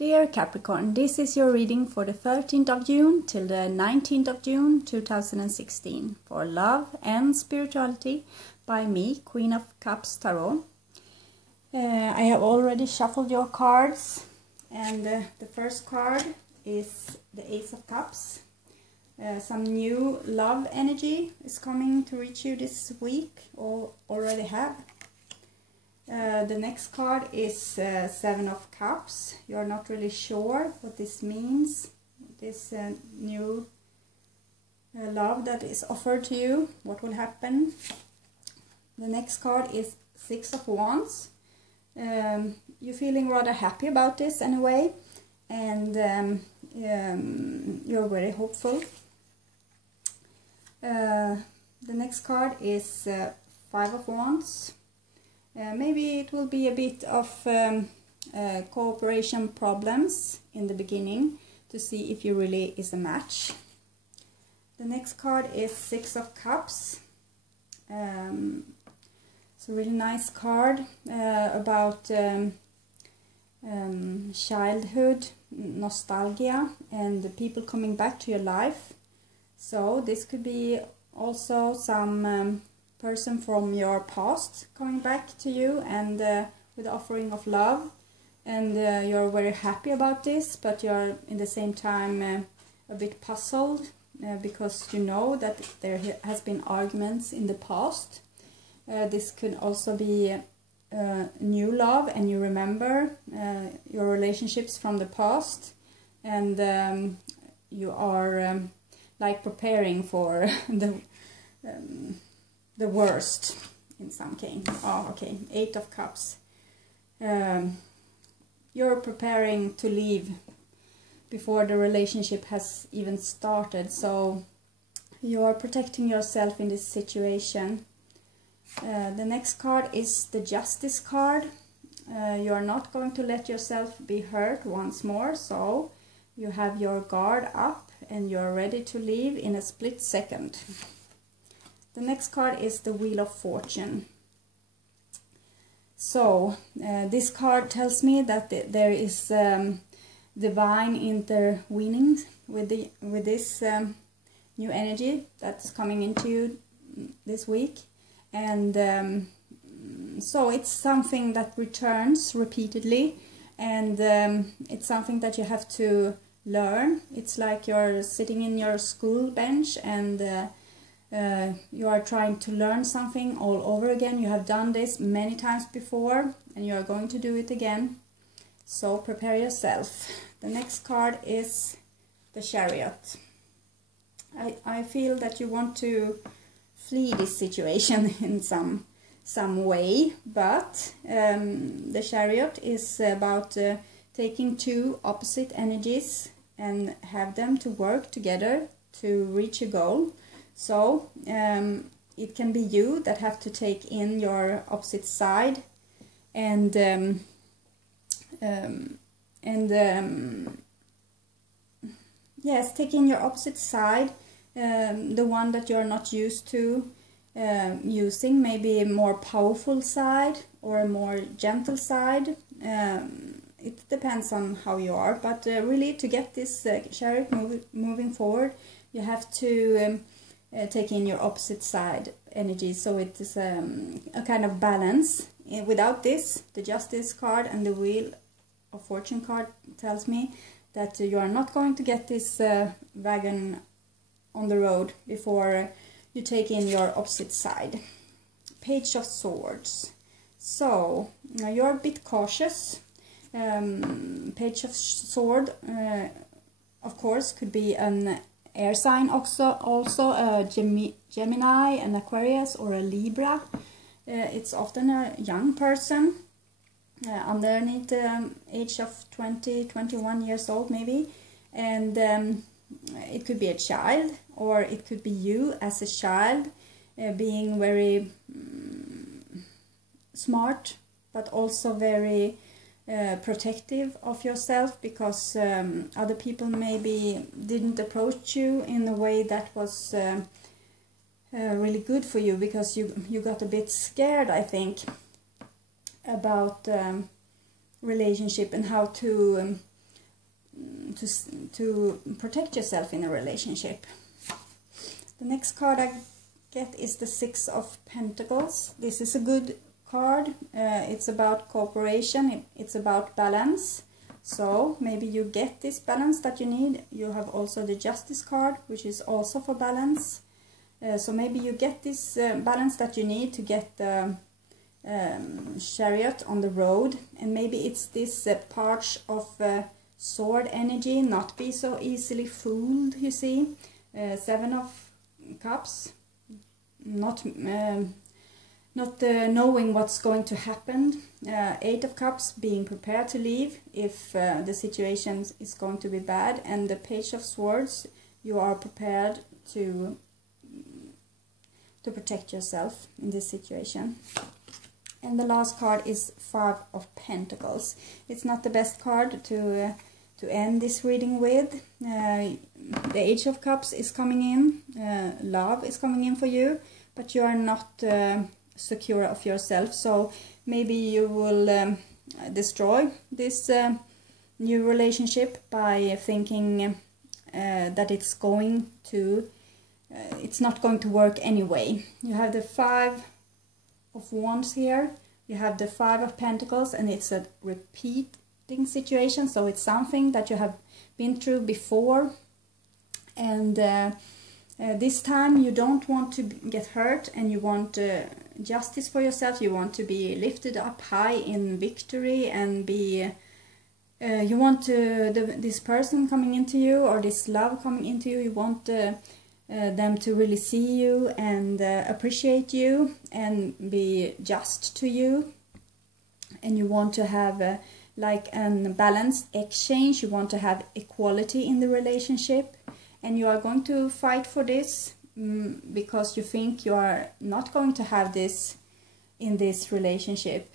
Dear Capricorn, this is your reading for the 13th of June till the 19th of June 2016 for Love and Spirituality by me, Queen of Cups Tarot. I have already shuffled your cards, and the first card is the Ace of Cups. Some new love energy is coming to reach you this week, or already have. The next card is Seven of Cups. You're not really sure what this means, this new love that is offered to you, what will happen. The next card is Six of Wands. You're feeling rather happy about this anyway, and you're very hopeful. The next card is Five of Wands. Maybe it will be a bit of cooperation problems in the beginning to see if you really is a match. The next card is Six of Cups. It's a really nice card about childhood, nostalgia, and the people coming back to your life. So this could be also some person from your past coming back to you and with offering of love, and you're very happy about this, but you're in the same time a bit puzzled because you know that there has been arguments in the past. This could also be new love, and you remember your relationships from the past, and you are like preparing for the worst in some case. Oh, okay. Eight of Cups. You're preparing to leave before the relationship has even started, so you are protecting yourself in this situation. The next card is the Justice card. You are not going to let yourself be hurt once more, so you have your guard up and you're ready to leave in a split second. The next card is the Wheel of Fortune. So, this card tells me that there is divine intervening with this new energy that's coming into you this week. And so it's something that returns repeatedly, and it's something that you have to learn. It's like you're sitting in your school bench and you are trying to learn something all over again. You have done this many times before and you are going to do it again. So prepare yourself. The next card is the Chariot. I feel that you want to flee this situation in some way, but the Chariot is about taking two opposite energies and have them to work together to reach a goal. So it can be you that have to take in your opposite side, and yes, take in your opposite side, the one that you're not used to using, maybe a more powerful side or a more gentle side. It depends on how you are, but really to get this Chariot moving forward, you have to take in your opposite side energy, so it is a kind of balance. Without this, the Justice card and the Wheel of Fortune card tells me that you are not going to get this wagon on the road before you take in your opposite side. Page of Swords. So you're a bit cautious. Page of Sword, of course, could be an air sign, also a Gemini, an Aquarius, or a Libra. It's often a young person underneath the age of 20, 21 years old maybe, and it could be a child, or it could be you as a child, being very smart, but also very protective of yourself, because other people maybe didn't approach you in a way that was really good for you, because you got a bit scared, I think, about relationship and how to to protect yourself in a relationship. The next card I get is the Six of Pentacles. This is a good card. It's about cooperation. It's about balance. So maybe you get this balance that you need. You have also the Justice card, which is also for balance. So maybe you get this balance that you need to get the Chariot on the road. And maybe it's this part of sword energy, not be so easily fooled, you see. Seven of Cups, not knowing what's going to happen. Eight of Cups, being prepared to leave if the situation is going to be bad. And the Page of Swords, you are prepared to protect yourself in this situation. And the last card is Five of Pentacles. It's not the best card to end this reading with. The Age of Cups is coming in. Love is coming in for you, but you are not secure of yourself. So maybe you will destroy this new relationship by thinking that it's not going to work anyway. You have the Five of Wands here. You have the Five of Pentacles, and it's a repeating situation. So it's something that you have been through before, and this time you don't want to get hurt, and you want justice for yourself. You want to be lifted up high in victory, and be you want this person coming into you, or this love coming into you. You want them to really see you and appreciate you and be just to you. And you want to have like a balanced exchange. You want to have equality in the relationship, and you are going to fight for this because you think you are not going to have this in this relationship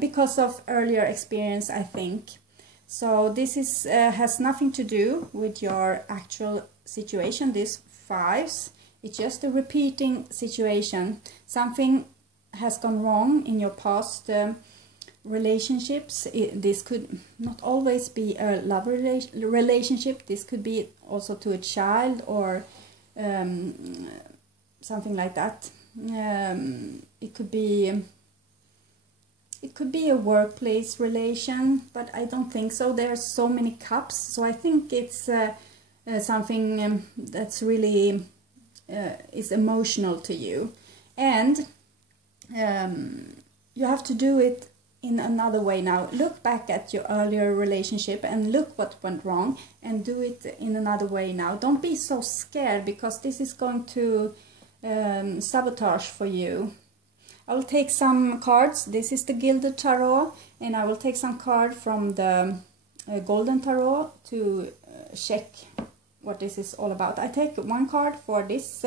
because of earlier experience, I think. So this is has nothing to do with your actual situation, these fives. It's just a repeating situation. Something has gone wrong in your past relationships. This could not always be a love relationship. This could be also to a child or something like that. It could be a workplace relation, but I don't think so. There are so many cups, so I think it's something that's really is emotional to you, and you have to do it in another way now. Look back at your earlier relationship and look what went wrong, and do it in another way now. Don't be so scared, because this is going to sabotage for you. I will take some cards. This is the Gilded Tarot, and I will take some card from the Golden Tarot to check what this is all about. I take one card for this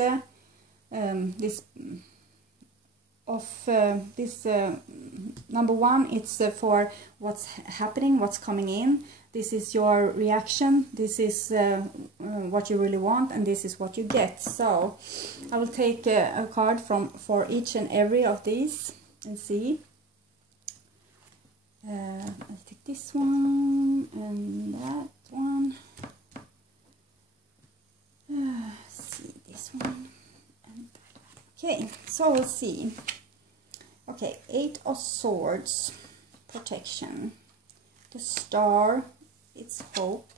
number one. It's for what's happening, what's coming in. This is your reaction. This is what you really want, and this is what you get. So I will take a card for each and every of these and see. I'll take this one and that one. See this one. Okay, so we'll see. Okay, Eight of Swords, protection. The Star, it's hope.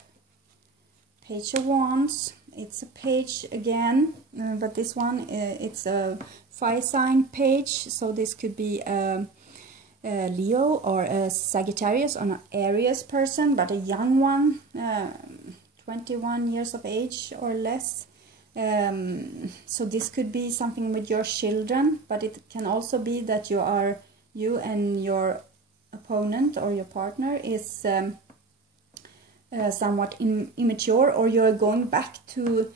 Page of Wands, it's a page again, but this one it's a fire sign page. So this could be a Leo or a Sagittarius or an Aries person, but a young one, 21 years of age or less. So this could be something with your children, but it can also be that you and your opponent or your partner is somewhat immature, or you're going back to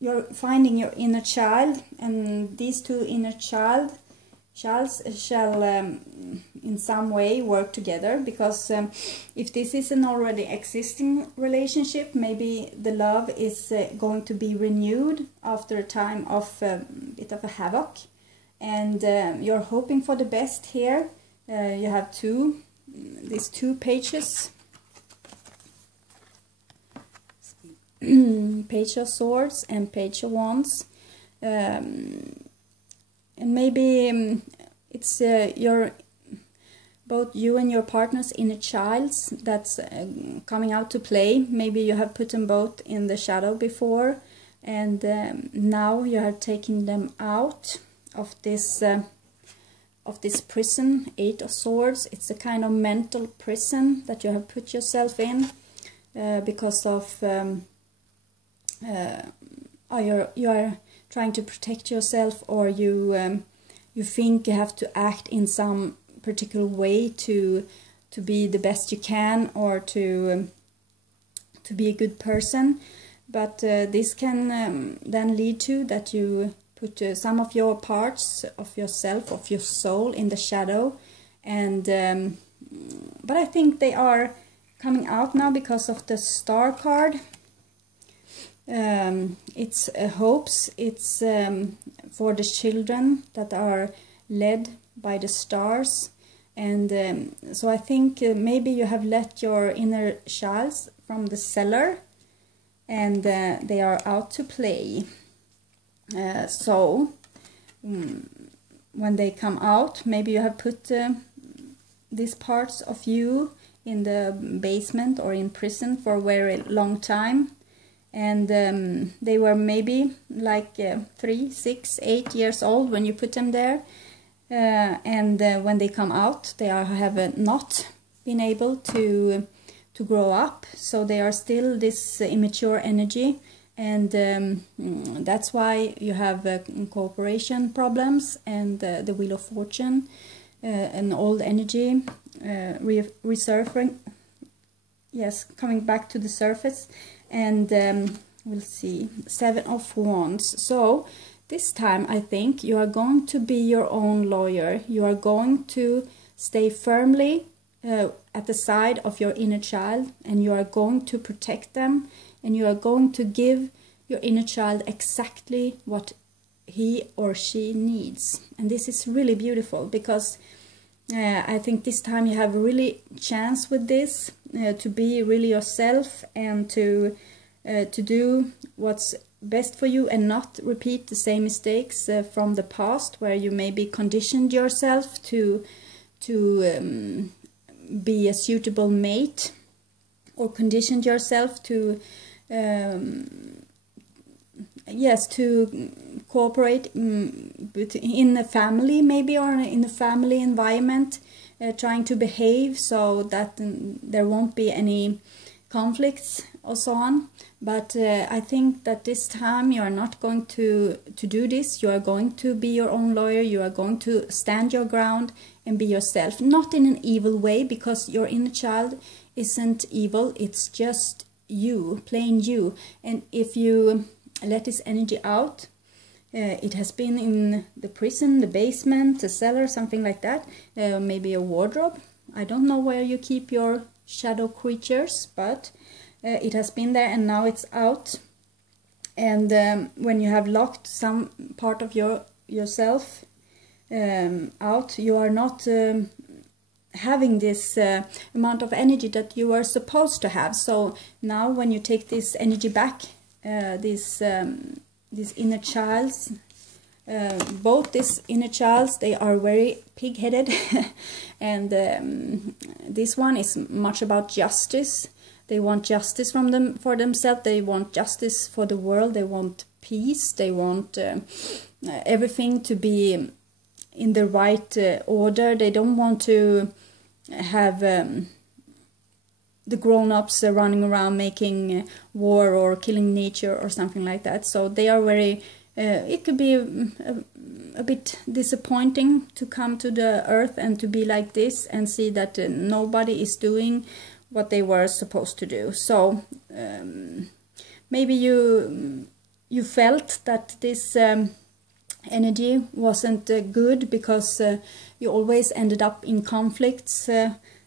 you're finding your inner child, and these two inner childs shall in some way work together, because if this is an already existing relationship, maybe the love is going to be renewed after a time of bit of a havoc, and you're hoping for the best here. You have these two pages Page of Swords and Page of Wands. And maybe it's both you and your partner's inner child that's coming out to play. Maybe you have put them both in the shadow before, and now you are taking them out of this prison. 8 of Swords. It's a kind of mental prison that you have put yourself in because of you are trying to protect yourself, or you think you have to act in some particular way to be the best you can, or to be a good person. But this can then lead to that you put some of your parts of yourself, of your soul, in the shadow. And but I think they are coming out now because of the Star card. It's hopes. It's for the children that are led by the stars. And so I think maybe you have let your inner child from the cellar, and they are out to play. So when they come out, maybe you have put these parts of you in the basement or in prison for a very long time. And they were maybe like 3, 6, 8 years old when you put them there. And when they come out, they have not been able to grow up. So they are still this immature energy. And that's why you have cooperation problems and the Wheel of Fortune, an old energy resurfacing. Yes, coming back to the surface. And we'll see, 7 of Wands. So this time I think you are going to be your own lawyer. You are going to stay firmly at the side of your inner child, and you are going to protect them, and you are going to give your inner child exactly what he or she needs. And this is really beautiful, because I think this time you have a really chance with this to be really yourself, and to do what's best for you, and not repeat the same mistakes from the past, where you maybe conditioned yourself to be a suitable mate, or conditioned yourself to to cooperate in a family, maybe, or in a family environment, trying to behave so that there won't be any conflicts or so on. But I think that this time you are not going to do this. You are going to be your own lawyer. You are going to stand your ground and be yourself, not in an evil way, because your inner child isn't evil. It's just you, plain you. And if you let this energy out, it has been in the prison, the basement, the cellar, something like that, maybe a wardrobe. I don't know where you keep your shadow creatures, but it has been there, and now it's out. And when you have locked some part of yourself out, you are not having this amount of energy that you are supposed to have. So now when you take this energy back, these inner childs, both these inner childs, they are very pig-headed, and this one is much about justice. They want justice for themselves. They want justice for the world. They want peace. They want everything to be in the right order. They don't want to have the grown-ups running around making war or killing nature or something like that. So they are very, it could be a bit disappointing to come to the earth and to be like this and see that nobody is doing what they were supposed to do. So maybe you felt that this energy wasn't good, because you always ended up in conflicts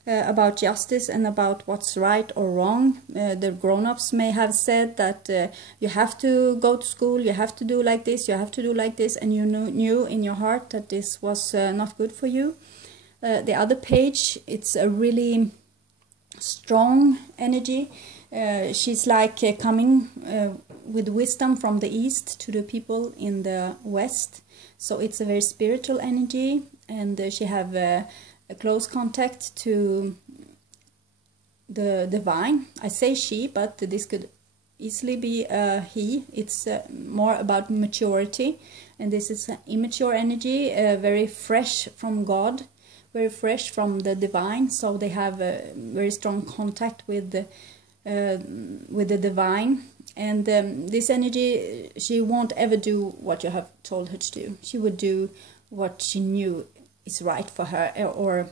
about justice and about what's right or wrong. The grown-ups may have said that you have to go to school, you have to do like this, you have to do like this, and you knew in your heart that this was not good for you. The other page, it's a really strong energy. She's like coming with wisdom from the east to the people in the west. So it's a very spiritual energy, and she have a close contact to the divine. I say she, but this could easily be a he. It's more about maturity, and this is an immature energy, very fresh from God, very fresh from the divine. So they have a very strong contact with the divine. And this energy, she won't ever do what you have told her to do. She would do what she knew is right for her. Or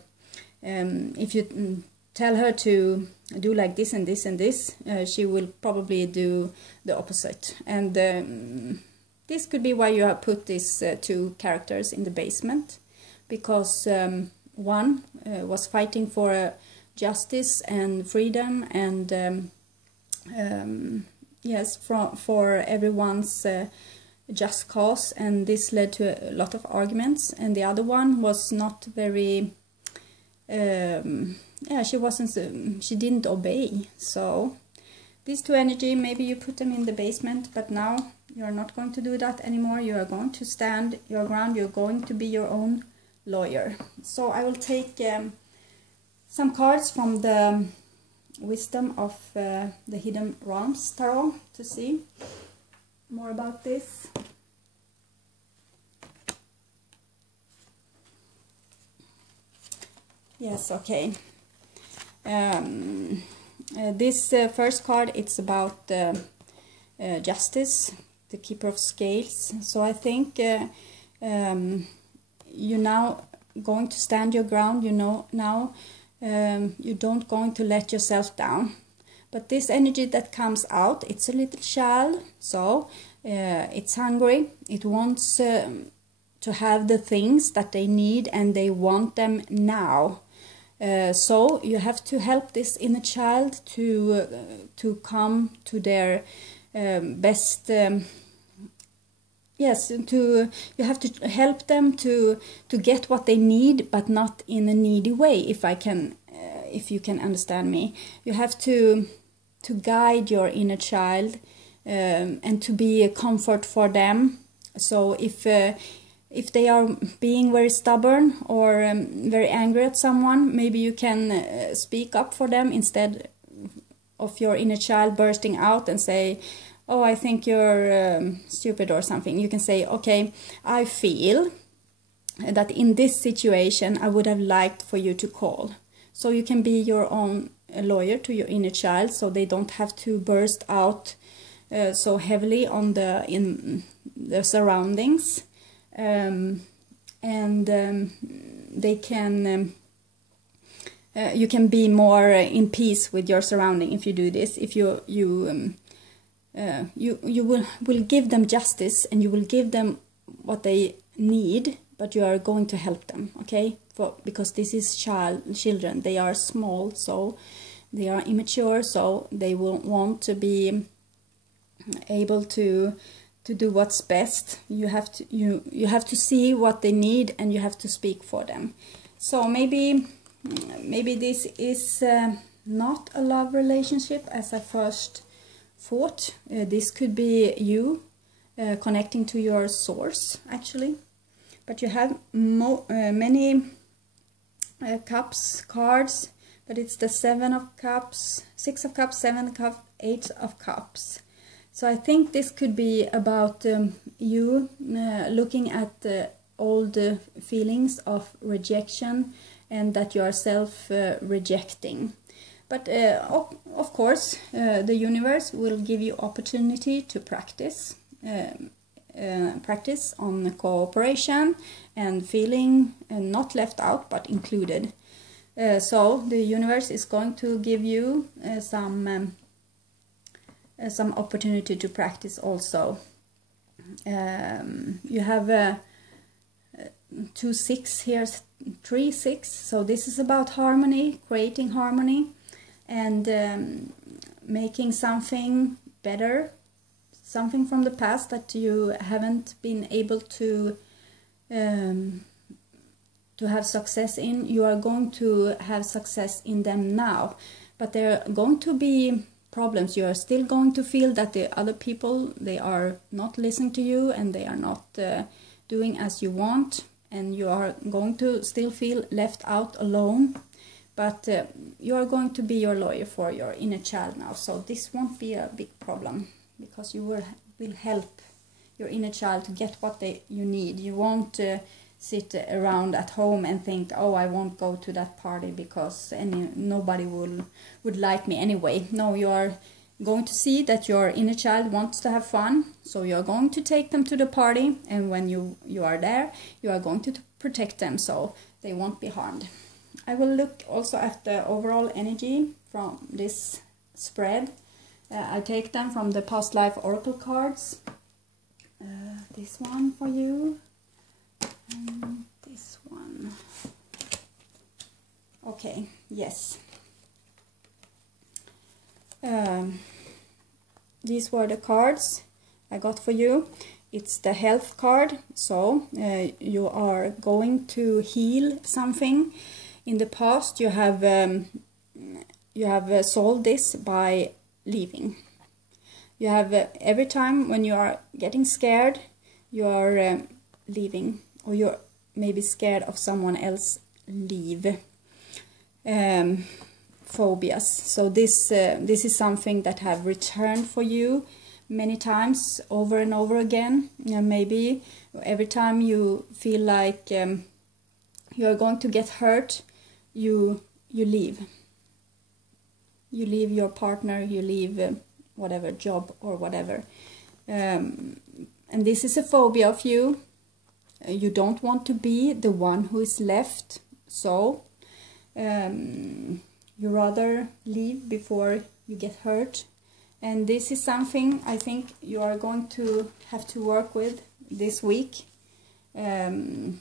if you tell her to do like this and this and this, she will probably do the opposite. And this could be why you have put these two characters in the basement. Because one was fighting for justice and freedom and yes, for everyone's just cause, and this led to a lot of arguments. And the other one was not very, she didn't obey. So these two energy, maybe you put them in the basement, but now you're not going to do that anymore. You are going to stand your ground. You're going to be your own lawyer. So I will take some cards from the Wisdom of the Hidden Realms Tarot to see more about this. Yes, okay. This first card, it's about justice, the Keeper of Scales. So I think you're now going to stand your ground. You know now you don't going to let yourself down. But this energy that comes out, it's a little child, so it's hungry. It wants to have the things that they need, and they want them now. So you have to help this inner child to come to their best. Yes, you have to help them to get what they need, but not in a needy way. If you can understand me, you have to guide your inner child and to be a comfort for them. So if they are being very stubborn or very angry at someone, maybe you can speak up for them instead of your inner child bursting out and say, "Oh, I think you're stupid," or something. You can say, "Okay, I feel that in this situation I would have liked for you to call." So you can be your own lawyer to your inner child, so they don't have to burst out so heavily in the surroundings, and they can. You can be more in peace with your surrounding if you do this. If you will give them justice, and you will give them what they need, but you are going to help them, okay? Because this is children. They are small, so they are immature, so they will want to be able to do what's best. You have to see what they need, and you have to speak for them. So maybe this is not a love relationship as I first thought. This could be you connecting to your source, actually. But you have many cups cards, but it's the 7 of cups, 6 of cups, 7 of cups, 8 of cups. So I think this could be about you looking at the old feelings of rejection, and that you are self-rejecting. But of course, the universe will give you opportunity to practice on cooperation and feeling not left out but included. So the universe is going to give you some opportunity to practice also. You have 2 6 here, 3 6. So this is about harmony, creating harmony, and making something better, something from the past that you haven't been able to have success in. You are going to have success in them now. but there are going to be problems. You are still going to feel that the other people, they are not listening to you, and they are not doing as you want, and you are going to still feel left out alone. But you are going to be your lawyer for your inner child now, so this won't be a big problem, because you will help your inner child to get what you need. You won't sit around at home and think, oh, I won't go to that party because nobody would like me anyway. No, you are going to see that your inner child wants to have fun, so you are going to take them to the party, and when you are there, you are going to protect them so they won't be harmed. I will look also at the overall energy from this spread. I take them from the past life oracle cards. This one for you, and this one. Okay, yes. These were the cards I got for you. It's the health card, so you are going to heal something. In the past, you have solved this by leaving. You have every time when you are getting scared, you are leaving, or you're maybe scared of someone else leave. Phobias. So this is something that have returned for you many times over and over again. Maybe every time you feel like you are going to get hurt, you leave. You leave your partner, you leave whatever job or whatever. And this is a phobia of you. You don't want to be the one who is left. So you rather leave before you get hurt. And this is something I think you are going to have to work with this week. Maybe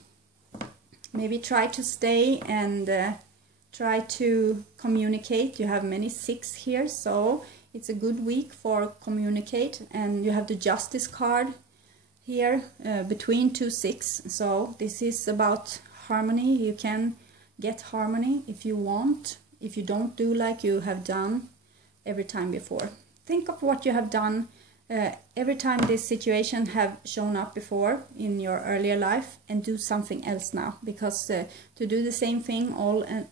try to stay and try to communicate. You have many 6 here, so it's a good week for communicate. And you have the Justice card here between 2 6. So this is about harmony. You can get harmony if you want, if you don't do like you have done every time before. Think of what you have done every time this situation have shown up before in your earlier life, and do something else now, because to do the same thing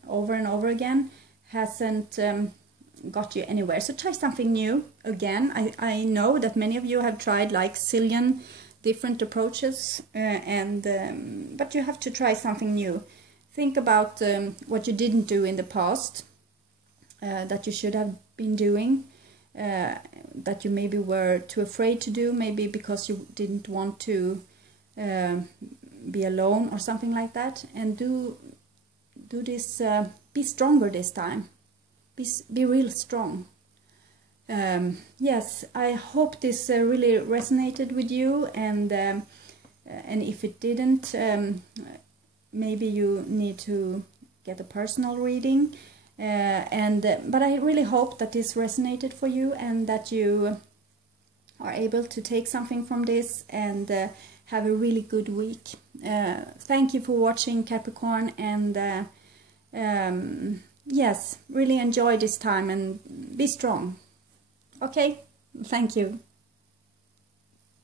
over and over again hasn't got you anywhere. So try something new again. I know that many of you have tried like zillion different approaches, but you have to try something new. Think about what you didn't do in the past that you should have been doing, that you maybe were too afraid to do, maybe because you didn't want to be alone or something like that. And do this, be stronger this time. Be real strong. Yes, I hope this really resonated with you, and if it didn't, maybe you need to get a personal reading. But I really hope that this resonated for you, and that you are able to take something from this and have a really good week. Thank you for watching, Capricorn, and yes, really enjoy this time and be strong. Okay, thank you.